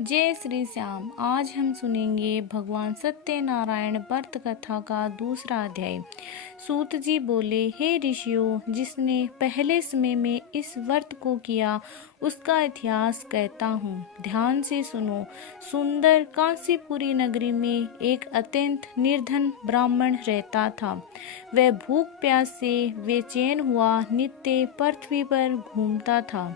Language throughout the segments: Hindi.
जय श्री श्याम। आज हम सुनेंगे भगवान सत्यनारायण व्रत कथा का दूसरा अध्याय। सूत जी बोले, हे ऋषियों, जिसने पहले समय में इस व्रत को किया उसका इतिहास कहता हूँ, ध्यान से सुनो। सुंदर कांसीपुरी नगरी में एक अत्यंत निर्धन ब्राह्मण रहता था। वह भूख प्यास से बेचैन हुआ नित्य पृथ्वी पर घूमता था।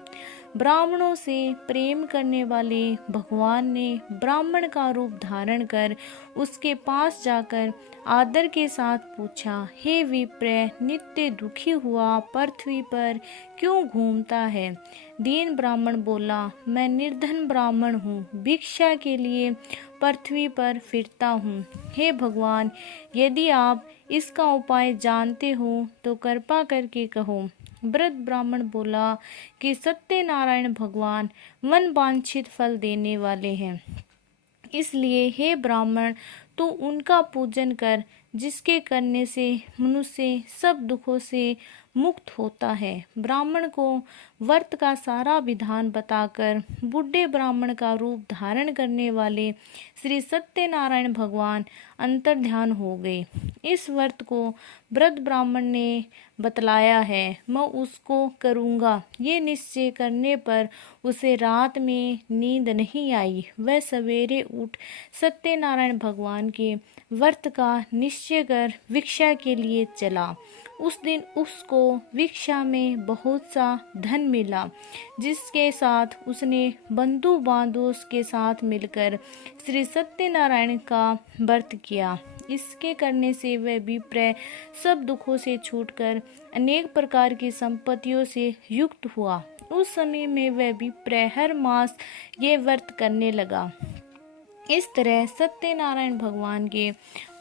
ब्राह्मणों से प्रेम करने वाले भगवान ने ब्राह्मण का रूप धारण कर उसके पास जाकर आदर के साथ पूछा, हे विप्र, नित्य दुखी हुआ पृथ्वी पर क्यों घूमता है? दीन ब्राह्मण बोला, मैं निर्धन ब्राह्मण हूँ, भिक्षा के लिए पृथ्वी पर फिरता हूँ। हे भगवान, यदि आप इसका उपाय जानते हो तो कृपा करके कहो। वृद्ध ब्राह्मण बोला कि सत्यनारायण भगवान मन वांछित फल देने वाले हैं, इसलिए हे ब्राह्मण, तू उनका पूजन कर, जिसके करने से मनुष्य सब दुखों से मुक्त होता है। ब्राह्मण को व्रत का सारा विधान बताकर बूढ़े ब्राह्मण का रूप धारण करने वाले श्री सत्यनारायण भगवान अंतर्ध्यान हो गए। इस व्रत को वृद्ध ब्राह्मण ने बतलाया है, मैं उसको करूँगा। ये निश्चय करने पर उसे रात में नींद नहीं आई। वह सवेरे उठ सत्यनारायण भगवान के व्रत का निश्चय कर भिक्षा के लिए चला। उस दिन उसको भिक्षा में बहुत सा धन मिला, जिसके साथ उसने बंधु बांधवों के साथ मिलकर श्री सत्यनारायण का व्रत किया। इसके करने से वह विप्र सब दुखों से छूटकर अनेक प्रकार की संपत्तियों से युक्त हुआ। उस समय में वह विप्र हर मास ये व्रत करने लगा। इस तरह सत्यनारायण भगवान के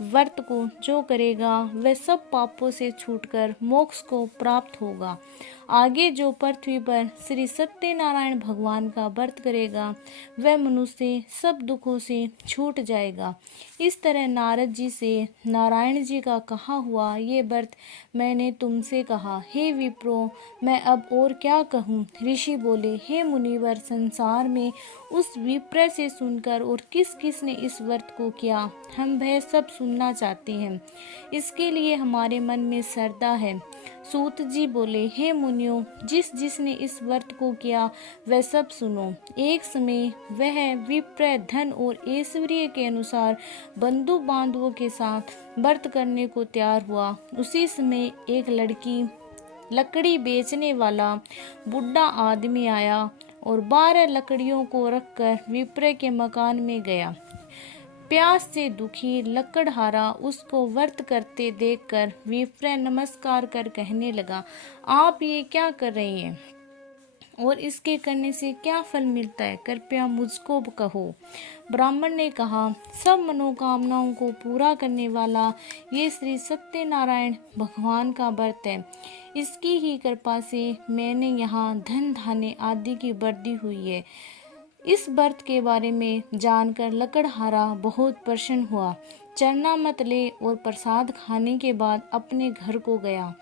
व्रत को जो करेगा वह सब पापों से छूटकर मोक्ष को प्राप्त होगा। आगे जो पृथ्वी पर श्री सत्यनारायण भगवान का व्रत करेगा वह मनुष्य सब दुखों से छूट जाएगा। इस तरह नारद जी से नारायण जी का कहा हुआ ये व्रत मैंने तुमसे कहा। हे विप्रो, मैं अब और क्या कहूँ? ऋषि बोले, हे मुनिवर, संसार में उस विप्र से सुनकर और किस किस ने इस व्रत को किया, हम वह सब सुनना चाहते हैं। इसके लिए हमारे मन में श्रद्धा है। सूत जी बोले, हे मुनियों, जिसने इस व्रत को किया वह सब सुनो। एक समय वह विप्र धन और ऐश्वर्य के अनुसार बंधु बांधवों के साथ व्रत करने को तैयार हुआ। उसी समय एक लकड़ी बेचने वाला बुढ़ा आदमी आया और 12 लकड़ियों को रखकर विप्र के मकान में गया। प्यास से दुखी लकड़हारा उसको व्रत करते देखकर विप्र नमस्कार कर कहने लगा, आप ये क्या कर रही हैं और इसके करने से क्या फल मिलता है? कृपया मुझको कहो। ब्राह्मण ने कहा, सब मनोकामनाओं को पूरा करने वाला ये श्री सत्यनारायण भगवान का व्रत है। इसकी ही कृपा से मैंने यहाँ धन धान्य आदि की वृद्धि हुई है। इस व्रत के बारे में जानकर लकड़हारा बहुत प्रसन्न हुआ। चरणामृत ले और प्रसाद खाने के बाद अपने घर को गया।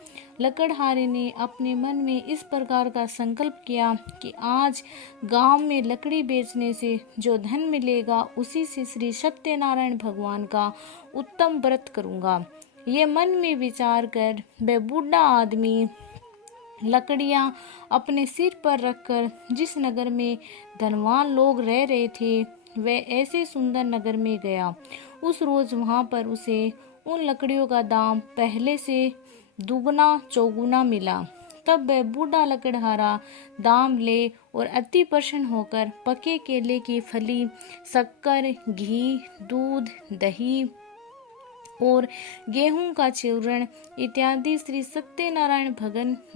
लकड़हारे ने अपने मन में इस प्रकार का संकल्प किया कि आज गांव में लकड़ी बेचने से जो धन मिलेगा उसी से श्री सत्यनारायण भगवान का उत्तम व्रत करूंगा। ये मन में विचार कर वह बूढ़ा आदमी लकड़ियां अपने सिर पर रखकर जिस नगर में धनवान लोग रह रहे थे वह ऐसे सुंदर नगर में गया। उस रोज वहां पर उसे उन लकड़ियों का दाम पहले से दुगना चौगुना मिला। तब वह बूढ़ा लकड़हारा दाम ले और अति प्रसन्न होकर पके केले की फली, शक्कर, घी, दूध, दही और गेहूं का चूर्ण इत्यादि श्री सत्यनारायण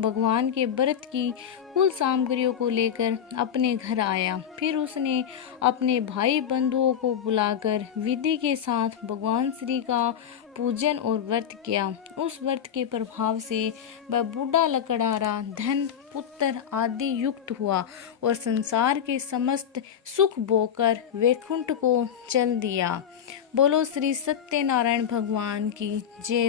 भगवान के व्रत की कुल सामग्रियों को लेकर अपने घर आया। फिर उसने अपने भाई बंधुओं को बुलाकर विधि के साथ भगवान श्री का पूजन और व्रत किया। उस व्रत के प्रभाव से वह बूढ़ा लकड़हारा धन, पुत्र आदि युक्त हुआ और संसार के समस्त सुख भोगकर वैकुंठ को चल दिया। बोलो श्री सत्यनारायण भगवान की जय।